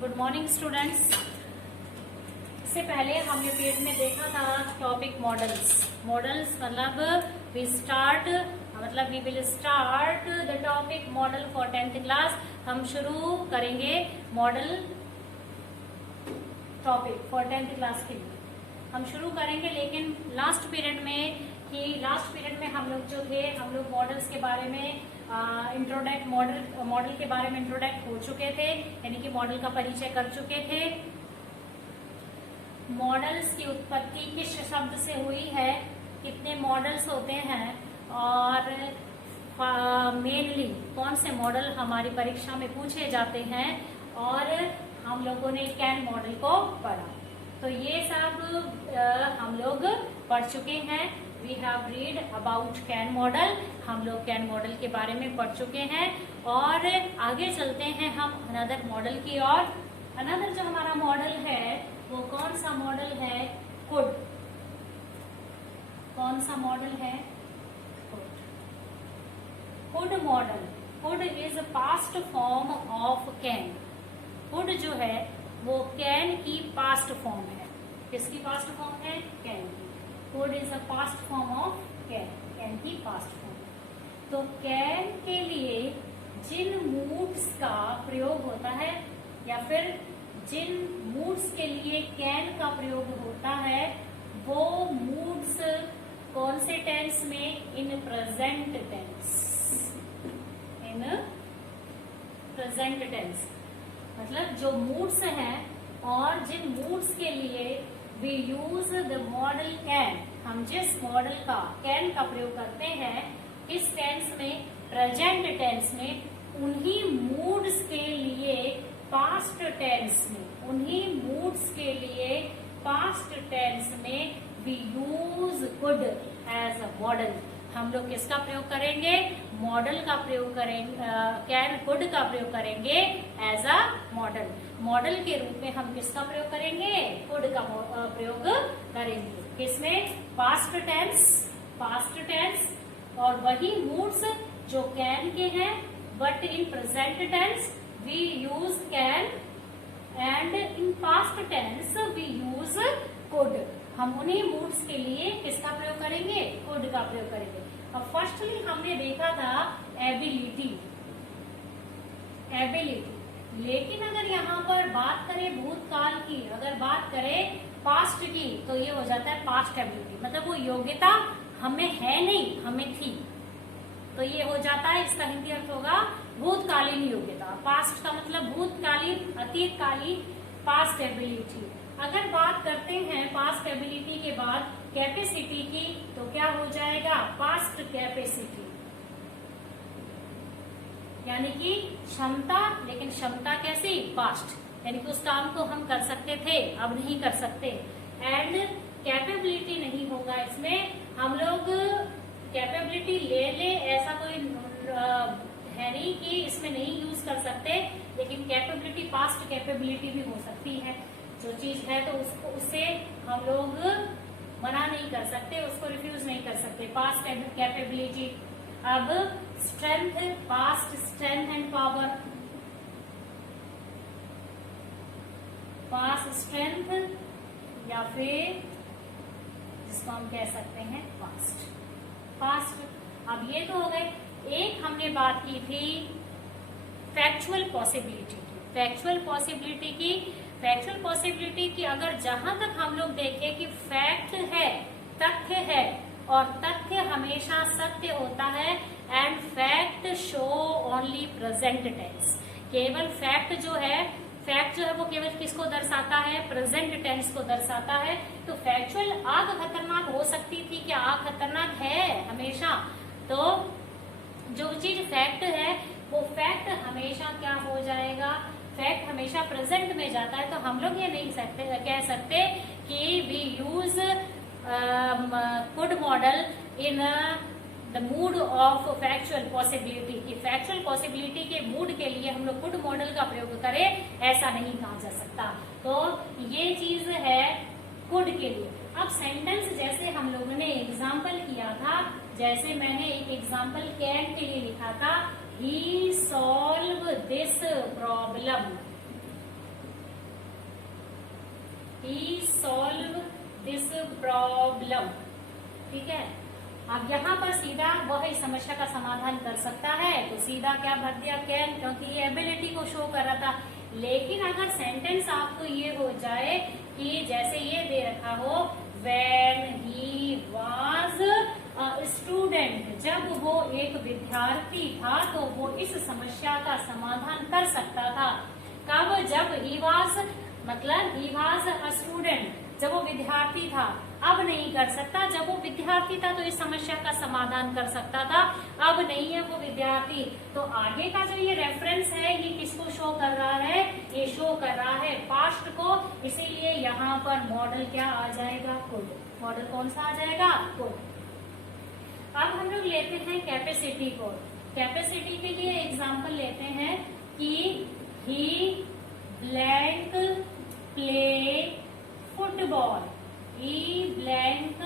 Good morning students. इससे पहले हमने पीरियड में देखा था टॉपिक मॉडल्स। मॉडल्स मतलब we will start the topic model for 10th class. हम शुरू करेंगे model topic for 10th class के लिए हम शुरू करेंगे। लेकिन लास्ट पीरियड में हम लोग मॉडल्स के बारे में मॉडल के बारे में इंट्रोडक्ट हो चुके थे, यानी कि मॉडल का परिचय कर चुके थे। मॉडल्स की उत्पत्ति किस शब्द से हुई है, कितने मॉडल्स होते हैं और मेनली कौन से मॉडल हमारी परीक्षा में पूछे जाते हैं, और हम लोगों ने कैन मॉडल को पढ़ा। तो ये सब हम लोग पढ़ चुके हैं। We have read about can model. हम लोग कैन मॉडल के बारे में पढ़ चुके हैं और आगे चलते हैं हम अनदर मॉडल की ओर। अनदर जो हमारा मॉडल है वो कौन सा मॉडल है? कुड। कौन सा मॉडल है? Could model. Could is past form of can. Could जो है वो कैन की पास्ट फॉर्म है। किसकी पास्ट फॉर्म है? कैन की। Could is a past form of can, can की पास्ट फॉर्म। तो कैन के लिए जिन मूड्स का प्रयोग होता है या फिर जिन मूड्स के लिए कैन का प्रयोग होता है वो मूड्स कौन से टेंस में? In present tense. In present tense मतलब जो मूड्स हैं और जिन मूड्स के लिए we use the model can, हम जिस मॉडल का कैन का प्रयोग करते हैं किस टेंस में? प्रेजेंट टेंस में। उन्हीं मूड्स के लिए पास्ट टेंस में, उन्हीं मूड्स के लिए पास्ट टेंस में we use could as a model. हम लोग किसका प्रयोग करेंगे? मॉडल का प्रयोग करेंगे, कैन कुड का प्रयोग करेंगे एज अ मॉडल। मॉडल के रूप में हम किसका प्रयोग करेंगे? कुड का प्रयोग करेंगे। किसमें? Past tense. पास्ट टेंस और वही मूड्स जो कैन के हैं, but in present tense we use can and in past tense we use could. हम उन्हीं मूड्स के लिए किसका प्रयोग करेंगे? कुड का प्रयोग करेंगे। अब फर्स्टली हमने देखा था एबिलिटी। एबिलिटी। लेकिन अगर यहाँ पर बात करें भूतकाल की, अगर बात करें पास्ट की, तो ये हो जाता है पास्ट एबिलिटी। मतलब वो योग्यता हमें है नहीं, हमें थी, तो ये हो जाता है, इसका हिंदी अर्थ होगा भूतकालीन योग्यता। पास्ट का मतलब भूतकालीन, अतीतकालीन, पास्ट एबिलिटी। अगर बात करते हैं पास्ट एबिलिटी के बाद कैपेसिटी की, तो क्या हो जाएगा? पास्ट कैपेसिटी, यानी कि क्षमता। लेकिन क्षमता कैसी? पास्ट, यानी कि उस काम को हम कर सकते थे, अब नहीं कर सकते। एंड कैपेबिलिटी नहीं होगा इसमें। हम लोग कैपेबिलिटी ले ऐसा कोई है नहीं कि इसमें नहीं यूज कर सकते, लेकिन कैपेबिलिटी पास्ट कैपेबिलिटी भी हो सकती है। जो चीज है तो उससे हम लोग मना नहीं कर सकते, उसको रिफ्यूज नहीं कर सकते। Past capability. अब strength, past strength and power. Past strength या फिर जिसको हम कह सकते हैं पास्ट। अब ये तो हो गए। एक हमने बात की थी फैक्चुअल पॉसिबिलिटी की। फैक्चुअल पॉसिबिलिटी की अगर जहां तक हम लोग देखें कि फैक्ट है, तथ्य है, और तथ्य हमेशा सत्य होता है, and fact show only present tense. केवल फैक्ट जो है वो केवल किसको दर्शाता है? प्रेजेंट टेंस को दर्शाता है। तो फैक्चुअल आग खतरनाक हो सकती थी, क्या आग खतरनाक है हमेशा? तो जो चीज फैक्ट है वो फैक्ट हमेशा क्या हो जाएगा? फैक्ट हमेशा प्रेजेंट में जाता है। तो हम लोग ये नहीं कह सकते कि we use could model in the mood of factual possibility. कि फैक्चुअल पॉसिबिलिटी के मूड के लिए हम लोग कुड मॉडल का प्रयोग करें, ऐसा नहीं कहा जा सकता। तो ये चीज है कुड के लिए। अब सेंटेंस जैसे हम लोगों ने एग्जाम्पल किया था, जैसे मैंने एक एग्जाम्पल कैन के लिए लिखा था, he solve this problem. He solve this problem. ठीक है, अब यहाँ पर सीधा वह इस समस्या का समाधान कर सकता है, तो सीधा क्या भर दिया, कैन, क्योंकि ये एबिलिटी को शो कर रहा था। लेकिन अगर सेंटेंस आपको ये हो जाए कि जैसे ये दे रखा हो, when he was a student, जब वो एक विद्यार्थी था तो वो इस समस्या का समाधान कर सकता था। कब, जब ही वाज, मतलब ही वाज अ स्टूडेंट, जब वो विद्यार्थी था। अब नहीं कर सकता, जब वो विद्यार्थी था तो इस समस्या का समाधान कर सकता था, अब नहीं है वो विद्यार्थी। तो आगे का जो ये रेफरेंस है ये किसको शो कर रहा है, ये शो कर रहा है पास्ट को, इसीलिए यहाँ पर मॉडल क्या आ जाएगा, कुड। मॉडल कौन सा आ जाएगा, कुड। अब हम लोग लेते हैं कैपेसिटी को। कैपेसिटी के लिए एग्जाम्पल लेते हैं कि he blank play football, he blank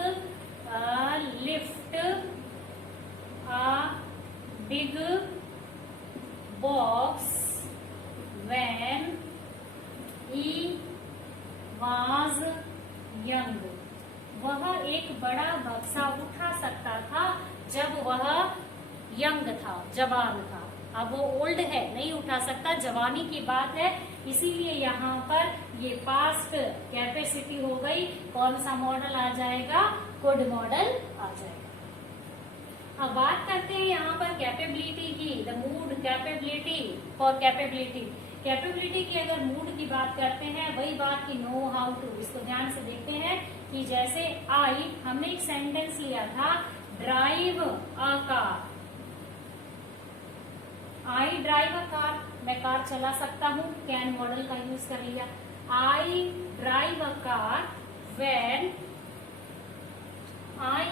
lift a big box when he was young। वह एक बड़ा बक्सा उठा सकता था जब वह यंग था, जवान था। अब वो ओल्ड है, नहीं उठा सकता, जवानी की बात है, इसीलिए यहाँ पर ये पास्ट कैपेसिटी हो गई। कौन सा मॉडल आ जाएगा, कुड मॉडल आ जाएगा। अब बात करते हैं यहाँ पर कैपेबिलिटी की, the mood capability for capability. Capability की अगर मूड की बात करते हैं, वही बात की नो हाउ टू। इसको ध्यान से देखते हैं कि जैसे आई, हमने एक सेंटेंस लिया था, drive a car, I drive a car, मैं कार चला सकता हूँ, कैन मॉडल का यूज कर लिया। I drive a car when I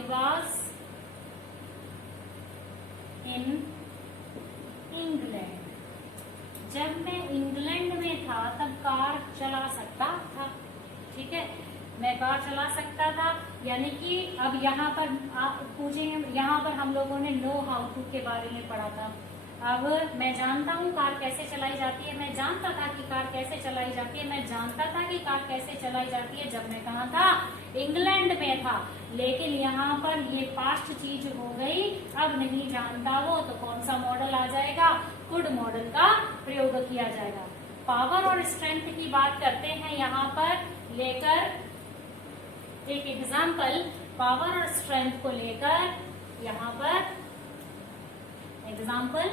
was in England. जब मैं इंग्लैंड में था तब कार चला सकता था। ठीक है, मैं कार चला सकता था, यानी कि अब यहाँ पर आप पूछेंगे, यहाँ पर हम लोगों ने नो हाउ टू के बारे में पढ़ा था। अब मैं जानता हूँ कार कैसे चलाई जाती है, मैं जानता था कि कार कैसे चलाई जाती है, मैं जानता था कि कार कैसे चलाई जाती है जब मैं कहाँ था, इंग्लैंड में था। लेकिन यहाँ पर ये पास्ट चीज हो गई, अब नहीं जानता वो, तो कौन सा मॉडल आ जाएगा, कुड मॉडल का प्रयोग किया जाएगा। पावर और स्ट्रेंथ की बात करते हैं यहाँ पर लेकर एक एग्जाम्पल, पावर और स्ट्रेंथ को लेकर यहाँ पर एग्जाम्पल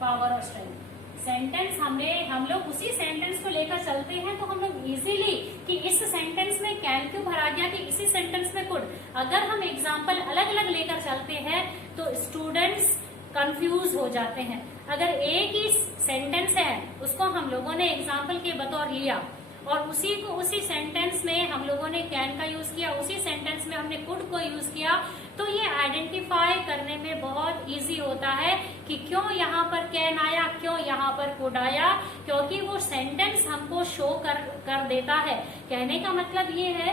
पावर और स्ट्रेंथ। सेंटेंस हम लोग उसी सेंटेंस को लेकर चलते हैं, तो हम लोग इजीली कि इस सेंटेंस में कैन क्यों भरा गया, कि इसी सेंटेंस में कुड। अगर हम एग्जाम्पल अलग अलग लेकर चलते हैं तो स्टूडेंट्स कंफ्यूज हो जाते हैं। अगर एक ही सेंटेंस है, उसको हम लोगों ने एग्जाम्पल के बतौर लिया और उसी सेंटेंस में हम लोगों ने कैन का यूज किया, उसी सेंटेंस में हमने कुड को यूज किया, तो ये आइडेंटिफाई करने में बहुत इजी होता है कि क्यों यहाँ पर कैन आया, क्यों यहाँ पर कुड आया, क्योंकि वो सेंटेंस हमको शो कर देता है। कहने का मतलब ये है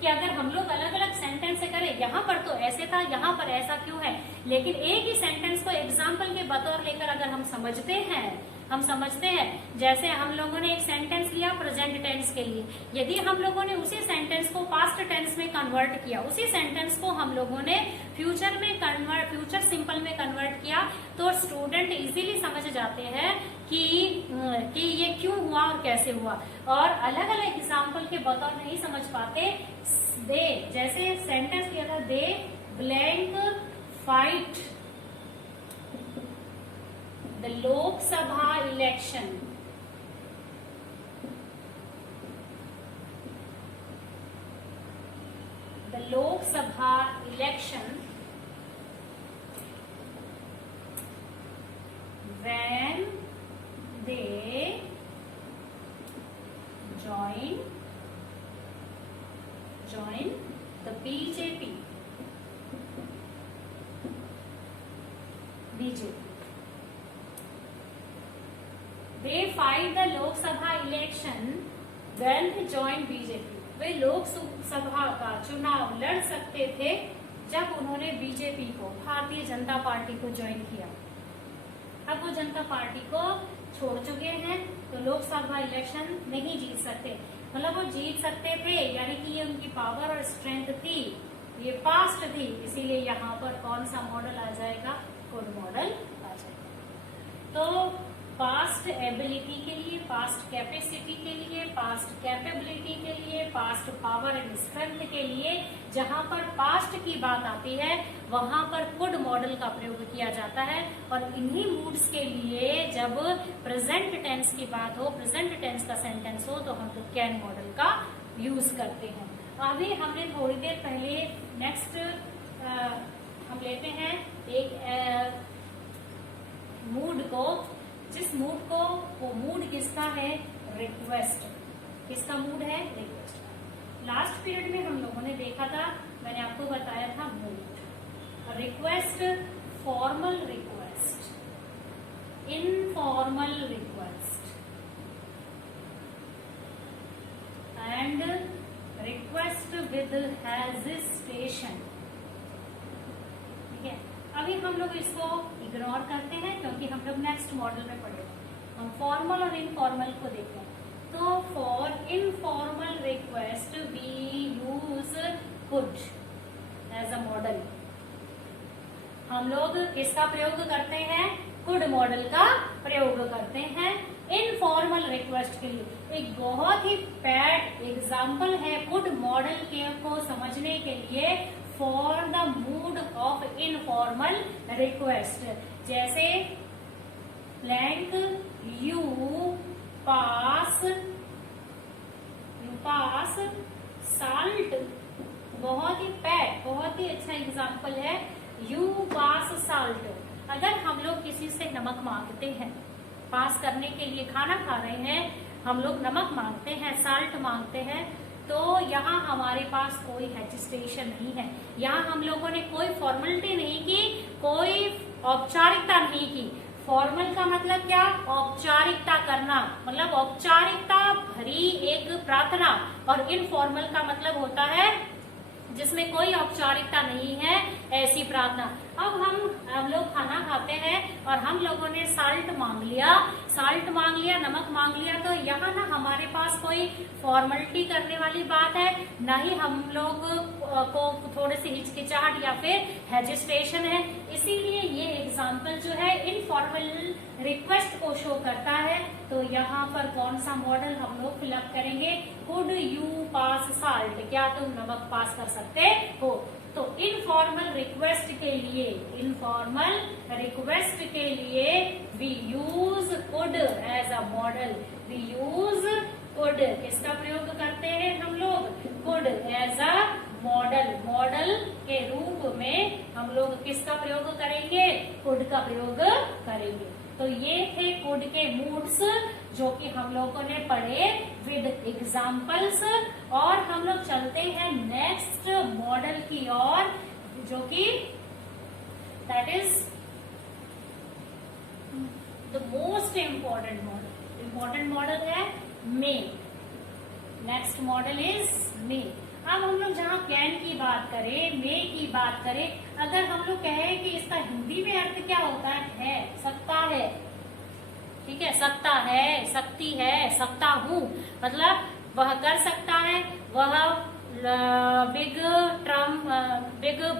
कि अगर हम लोग अलग अलग सेंटेंस से करें, यहाँ पर तो ऐसे था, यहाँ पर ऐसा क्यों है, लेकिन एक ही सेंटेंस को एग्जाम्पल के बतौर लेकर अगर हम समझते हैं, जैसे हम लोगों ने एक सेंटेंस लिया प्रेजेंट टेंस के लिए, यदि हम लोगों ने उसी सेंटेंस को पास्ट टेंस में कन्वर्ट किया, उसी सेंटेंस को हम लोगों ने फ्यूचर सिंपल में कन्वर्ट किया, तो स्टूडेंट इजीली समझ जाते हैं कि ये क्यों हुआ और कैसे हुआ। और अलग अलग एग्जाम्पल के बतौर नहीं समझ पाते, दे जैसे सेंटेंस किया था, they blank fight the Lok Sabha election. The Lok Sabha election when they join the BJP. They fight the Lok Sabha election when they join BJP. वे लोकसभा का चुनाव लड़ सकते थे जब उन्होंने बीजेपी को, भारतीय जनता पार्टी को ज्वाइन किया। अब वो जनता पार्टी को छोड़ चुके हैं, तो लोकसभा इलेक्शन नहीं जीत सकते। मतलब वो जीत सकते थे, यानी कि ये उनकी पावर और स्ट्रेंथ थी, ये पास्ट थी, इसीलिए यहाँ पर कौन सा मॉडल आ जाएगा, कुड मॉडल आ जाएगा। तो पास्ट एबिलिटी के लिए, पास्ट कैपेसिटी के लिए, पास्ट कैपेबिलिटी के लिए, पास्ट पावर एंड स्ट्रेंथ के लिए जहां पर पास्ट की बात आती है वहां पर कुड मॉडल का प्रयोग किया जाता है। और इन्हीं मूड्स के लिए जब प्रेजेंट टेंस की बात हो, प्रेजेंट टेंस का सेंटेंस हो, तो हम लोग कैन मॉडल का यूज करते हैं। अभी हमने थोड़ी देर पहले नेक्स्ट हम लेते हैं एक मूड को, जिस मूड को, वो मूड किसका है, रिक्वेस्ट। किसका मूड है, रिक्वेस्ट। लास्ट पीरियड में हम लोगों ने देखा था, मैंने आपको बताया था mood, request, formal request, informal request and request with hesitation. ठीक है, अभी हम लोग इसको इग्नोर करते हैं क्योंकि हम लोग नेक्स्ट मॉडल में पढ़ेंगे। हम फॉर्मल और इनफॉर्मल को देखते हैं। तो for informal request we use could as a model. हम लोग किसका प्रयोग करते हैं, कुड मॉडल का प्रयोग करते हैं इनफॉर्मल रिक्वेस्ट के लिए। एक बहुत ही पैड एग्जाम्पल है कुड मॉडल के को समझने के लिए, for the mood of informal request. जैसे ब्लैंक यू पास साल्ट, बहुत ही पैड, बहुत ही अच्छा एग्जाम्पल है यू पास साल्ट। अगर हम लोग किसी से नमक मांगते हैं, पास करने के लिए खाना खा रहे हैं, हम लोग नमक मांगते हैं, साल्ट मांगते हैं, तो यहाँ हमारे पास कोई हेजिटेशन नहीं है। यहाँ हम लोगों ने कोई फॉर्मेलिटी नहीं की, कोई औपचारिकता नहीं की। फॉर्मल का मतलब क्या, औपचारिकता करना, मतलब औपचारिकता भरी एक प्रार्थना। और इनफॉर्मल का मतलब होता है जिसमें कोई औपचारिकता नहीं है, ऐसी प्रार्थना। अब हम लोग खाना खाते हैं और हम लोगों ने साल्ट मांग लिया, नमक मांग लिया, तो यहाँ ना हमारे पास कोई फॉर्मेलिटी करने वाली बात है, ना ही हम लोग को थोड़ी सी हिचकिचाहट या फिर हेजिटेशन है। इसीलिए ये एग्जाम्पल जो है इनफॉर्मल रिक्वेस्ट को शो करता है। तो यहाँ पर कौन सा मॉडल हम लोग फिलअप करेंगे, कुड यू पास साल्ट, क्या तुम नमक पास कर सकते हो। तो इनफॉर्मल रिक्वेस्ट के लिए we use could as a model. We use could, किसका प्रयोग करते हैं हम लोग, could as a model. Model के रूप में हम लोग किसका प्रयोग करेंगे, कुड का प्रयोग करेंगे। तो ये थे कुड के मूड्स जो कि हम लोगों ने पढ़े विद एग्जाम्पल्स। और हम लोग चलते हैं नेक्स्ट मॉडल की ओर, जो कि that is the most important model. Important model है मे। नेक्स्ट मॉडल इज मे। अब हम लोग जहाँ कैन की बात करें, मे की बात करें, अगर हम लोग कहें कि इसका हिंदी में अर्थ क्या होता है, सकता है। ठीक है, सकता है, सकती है, सकता हूँ, मतलब वह कर सकता है, वह बिग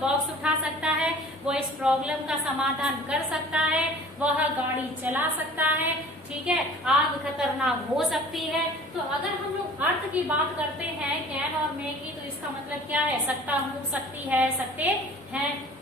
बॉक्स उठा सकता है, वो इस प्रॉब्लम का समाधान कर सकता है, वह गाड़ी चला सकता है। ठीक है, आग खतरनाक हो सकती है। तो अगर हम लोग अर्थ की बात करते हैं कैन और मे की, तो इसका मतलब क्या है, सकता हूँ, सकती है, सकते हैं।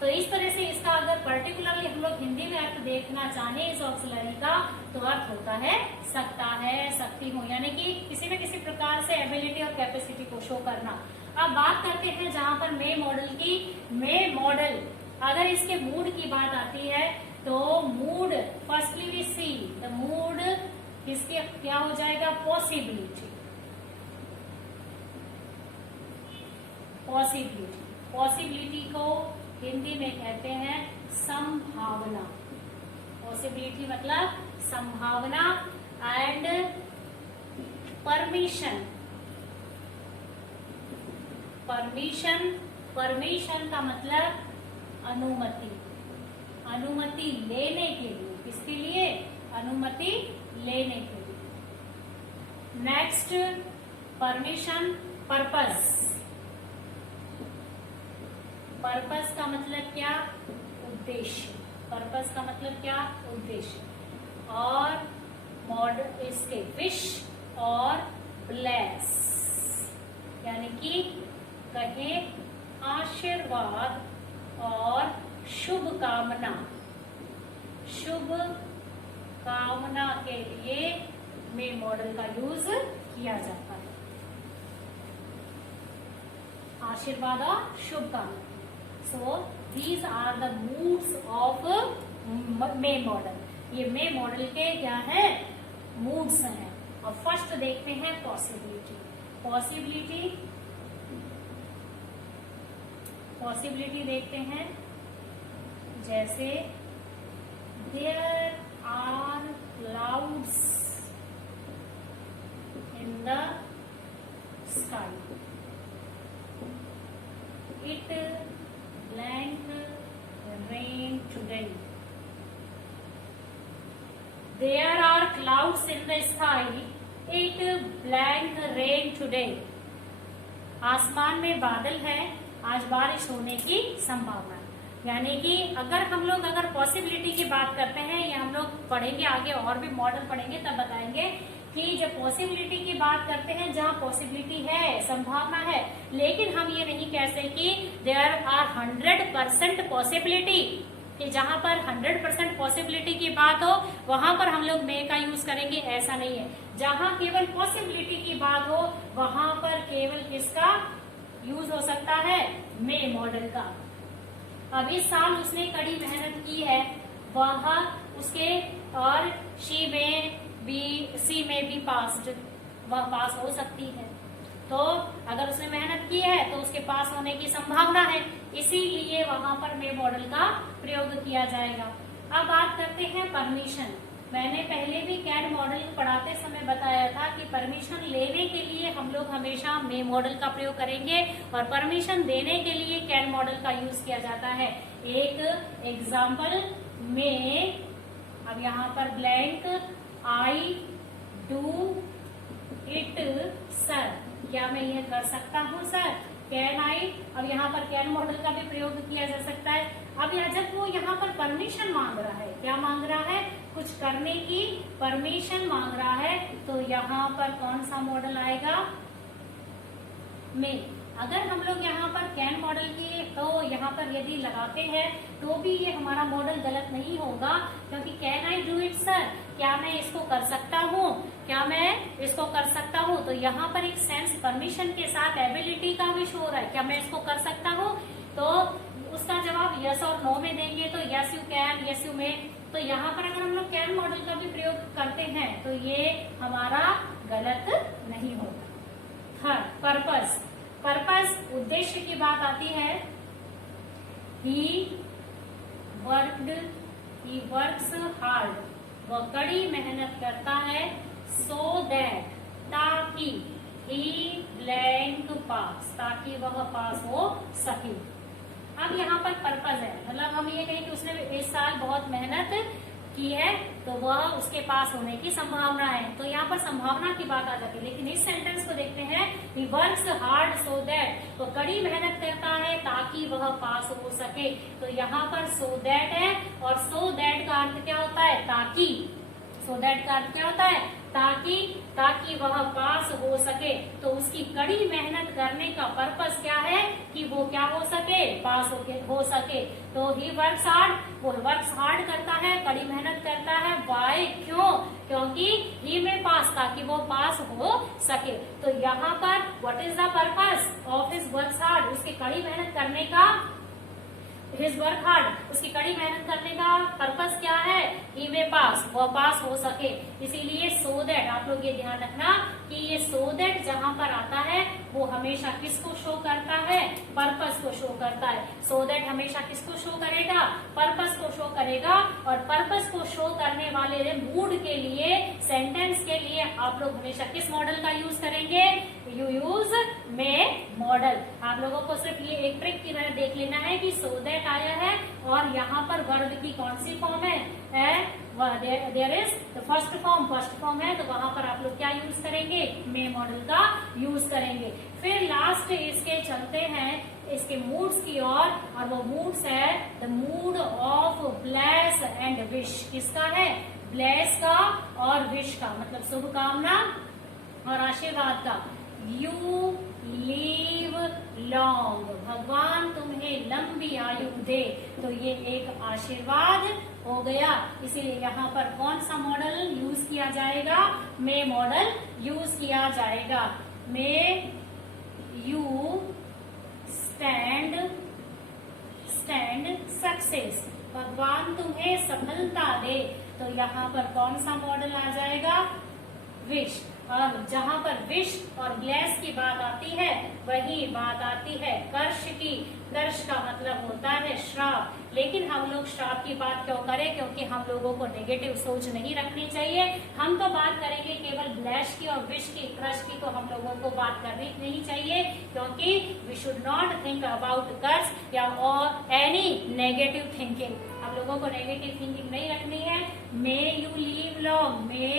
तो इस तरह से इसका अगर पर्टिकुलरली हम लोग हिंदी में अर्थ देखना चाहें इस ऑक्सिलरी का, तो अर्थ होता है सकता है, सकती हूँ, यानी कि किसी न किसी प्रकार से एबिलिटी और कैपेसिटी को शो करना। अब बात करते हैं जहां पर मे मॉडल की। मे मॉडल अगर इसके मूड की बात आती है, तो mood firstly we see the mood इसके क्या हो जाएगा, पॉसिबिलिटी। पॉसिबिलिटी को हिंदी में कहते हैं संभावना। पॉसिबिलिटी मतलब संभावना। एंड परमिशन का मतलब अनुमति। अनुमति लेने के लिए, अनुमति लेने के लिए। Next, permission, purpose. पर्पस का मतलब क्या? उद्देश्य। पर्पस का मतलब क्या? उद्देश्य। और मॉडल इसके विश और ब्लेस, यानी कि कहे आशीर्वाद और शुभ कामना। शुभ कामना के लिए मे मॉडल का यूज किया जाता है। आशीर्वाद और शुभ कामना। So these are the moods of may model. ये मे मॉडल के क्या है? मूड्स हैं। और फर्स्ट देखते हैं पॉसिबिलिटी। पॉसिबिलिटी देखते हैं। जैसे there are clouds in the sky, it blank rain today. There are clouds in the sky, it blank rain today. आसमान में बादल है, आज बारिश होने की संभावना है। यानी कि अगर हम लोग पॉसिबिलिटी की बात करते हैं, ये हम लोग पढ़ेंगे आगे, और भी मॉडल पढ़ेंगे तब बताएंगे कि जब पॉसिबिलिटी की बात करते हैं, जहाँ पॉसिबिलिटी है, संभावना है, लेकिन हम ये नहीं कह सकते कि देयर आर 100% पॉसिबिलिटी, कि जहां पर 100% पॉसिबिलिटी की बात हो वहां पर हम लोग मे का यूज करेंगे, ऐसा नहीं है। जहां केवल पॉसिबिलिटी की बात हो वहां पर केवल किसका यूज हो सकता है? मे मॉडल का। अब इस साल उसने कड़ी मेहनत की है, वह उसके और सी में भी पास्ड, वह पास हो सकती है। तो अगर उसने मेहनत की है तो उसके पास होने की संभावना है, इसीलिए वहां पर मे मॉडल का प्रयोग किया जाएगा। अब बात करते हैं परमिशन। मैंने पहले भी कैन मॉडल पढ़ाते समय बताया था कि परमिशन लेने के लिए हम लोग हमेशा मे मॉडल का प्रयोग करेंगे और परमिशन देने के लिए कैन मॉडल का यूज किया जाता है। एक एग्जाम्पल में, अब यहाँ पर blank, I do it sir, क्या मैं यह कर सकता हूँ सर? Can I. अब यहाँ पर कैन मॉडल का भी प्रयोग किया जा सकता है। अब जब वो यहाँ पर परमिशन मांग रहा है, क्या मांग रहा है? कुछ करने की परमिशन मांग रहा है, तो यहाँ पर कौन सा मॉडल आएगा? मे। अगर हम लोग यहाँ पर कैन मॉडल की तो यहाँ पर यदि लगाते हैं तो भी ये हमारा मॉडल गलत नहीं होगा, क्योंकि can I do it sir, क्या मैं इसको कर सकता हूँ? क्या मैं इसको कर सकता हूँ? तो यहाँ पर एक सेंस परमिशन के साथ एबिलिटी का भी शो हो रहा है, क्या मैं इसको कर सकता हूँ? तो उसका जवाब यस और नो में देंगे, तो yes you can, yes you may. तो यहाँ पर अगर हम लोग कैन मॉडल का भी प्रयोग करते हैं तो ये हमारा गलत नहीं होगा। Third, purpose. पर्पस, उद्देश्य की बात आती है। ही वर्क्स हार्ड, वह कड़ी मेहनत करता है, सो दैट, ताकि, ही ब्लैंक पास, ताकि वह पास हो सके। अब यहाँ पर पर्पस है, मतलब हम ये कहें कि उसने इस साल बहुत मेहनत की है तो वह उसके पास होने की संभावना है, तो यहाँ पर संभावना की बात आ जाती है। लेकिन इस सेंटेंस को देखते हैं, he works hard so that, तो कड़ी मेहनत करता है ताकि वह पास हो सके। तो यहाँ पर सो दैट है, और सो दैट का अर्थ क्या होता है? ताकि। सो दैट का अर्थ क्या होता है? ताकि वह पास हो सके। तो उसकी कड़ी मेहनत करने का पर्पस क्या है? कि वो क्या हो सके? पास हो सके। तो ही वर्क्स हार्ड, वो वर्क्स हार्ड करता है, कड़ी मेहनत करता है। वाई, क्यों? क्योंकि ही में पास, ताकि वो पास हो सके। तो यहाँ पर what is the purpose of his works hard? उसकी कड़ी मेहनत करने का, हिज वर्क हार्ड, उसकी कड़ी मेहनत करने का पर्पस क्या है? ही में पास, वह पास हो सके। इसीलिए सो दैट, आप लोग ये ध्यान रखना कि ये सो दैट जहां पर आता है वो हमेशा किसको शो करता है? पर्पस को शो करता है। सो दैट हमेशा किसको शो करेगा? पर्पस को शो करेगा। और पर्पस को शो करने वाले मूड के लिए, सेंटेंस के लिए आप लोग हमेशा किस मॉडल का यूज करेंगे? You use may model. आप लोगों को सिर्फ ये एक ट्रिक की तरह देख लेना है कि सो दैट आया है और यहाँ पर वर्ब की कौन सी फॉर्म है? There is the first form है तो वहां पर आप लोग क्या यूज करेंगे, मे मॉडल का यूज करेंगे। फिर लास्ट इसके चलते हैं इसके मूड्स की और वो मूड्स है the mood of bless and wish. किसका है, ब्लेस का और विश का, मतलब शुभकामना और आशीर्वाद का। यू लीव लॉन्ग, भगवान तुम्हें लंबी आयु दे, तो ये एक आशीर्वाद हो गया। इसीलिए यहाँ पर कौन सा मॉडल यूज किया जाएगा, मे मॉडल यूज किया जाएगा। मे यू स्टैंड सक्सेस, भगवान तुम्हें सफलता दे, तो यहाँ पर कौन सा मॉडल आ जाएगा, विश। और जहाँ पर विश और ब्लेस की बात आती है वही बात आती है कर्ष की। कर्ष का मतलब होता है श्राप, लेकिन हम लोग श्राप की बात क्यों करें, क्योंकि हम लोगों को नेगेटिव सोच नहीं रखनी चाहिए। हम तो बात करेंगे केवल ब्लेस की और विश की, कर्ष की तो हम लोगों को बात करनी नहीं चाहिए, क्योंकि we should not think about कर्ष या और एनी नेगेटिव थिंकिंग। हम लोगों को नेगेटिव थिंकिंग नहीं रखनी है। May you leave long, may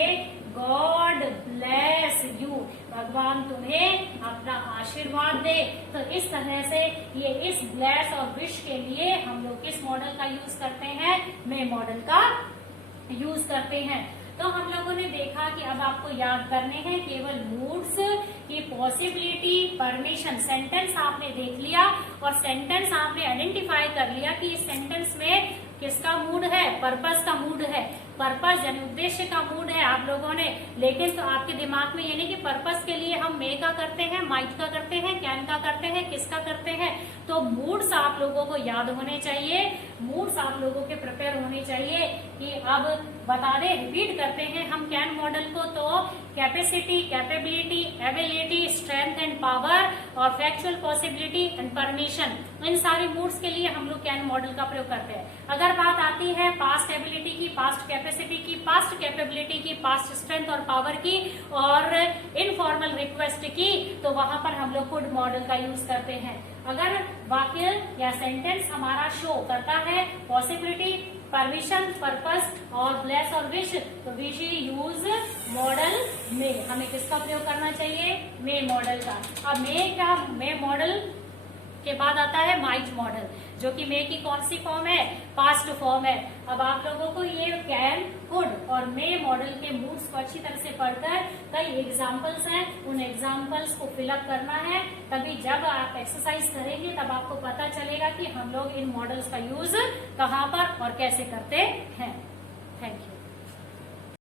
God bless you, भगवान तुम्हें अपना आशीर्वाद दे। तो इस तरह से ये इस ब्लेस और विश के लिए हम लोग किस मॉडल का यूज करते हैं, मे मॉडल का यूज करते हैं। तो हम लोगों ने देखा कि अब आपको याद करने हैं केवल मूड्स की पॉसिबिलिटी, परमिशन। सेंटेंस आपने देख लिया और सेंटेंस आपने आइडेंटिफाई कर लिया कि इस सेंटेंस में किसका मूड है, पर्पस का मूड है, पर्पस यानी उद्देश्य का मूड है आप लोगों ने। लेकिन तो आपके दिमाग में ये नहीं कि पर्पस के लिए हम मे का करते हैं, माइट का करते हैं, कैन का करते हैं, किसका करते हैं। तो मूड्स आप लोगों को याद होने चाहिए, मूड्स आप लोगों के प्रिपेयर होने चाहिए। कि अब बता दें, रिपीट करते हैं हम कैन मॉडल को, तो capacity, capability, ability, strength and power और फैक्चुअल पॉसिबिलिटी एंड परमिशन, इन सारे मूड्स के लिए हम लोग कैन मॉडल का प्रयोग करते हैं। अगर बात आती है पास्ट एबिलिटी की, पास्ट कैपेसिटी की, पास्ट कैपेबिलिटी की, पास्ट स्ट्रेंथ और पावर की और इनफॉर्मल रिक्वेस्ट की, तो वहां पर हम लोग कुड मॉडल का यूज करते हैं। अगर वाक्य या सेंटेंस हमारा शो करता है पॉसिबिलिटी, परमिशन, पर्पस और ब्लेस और विश, तो वी शुड यूज मॉडल मे। हमें किसका प्रयोग करना चाहिए, मे मॉडल का। अब मे मॉडल के बाद आता है माइट मॉडल, जो कि मे की कौन सी फॉर्म है, पास्ट फॉर्म है। अब आप लोगों को ये कैन, कुड और मे मॉडल के मूड्स को अच्छी तरह से पढ़कर कई एग्जाम्पल्स हैं, उन एग्जाम्पल्स को फिलअप करना है। तभी जब आप एक्सरसाइज करेंगे तब आपको पता चलेगा कि हम लोग इन मॉडल्स का यूज कहाँ पर और कैसे करते हैं।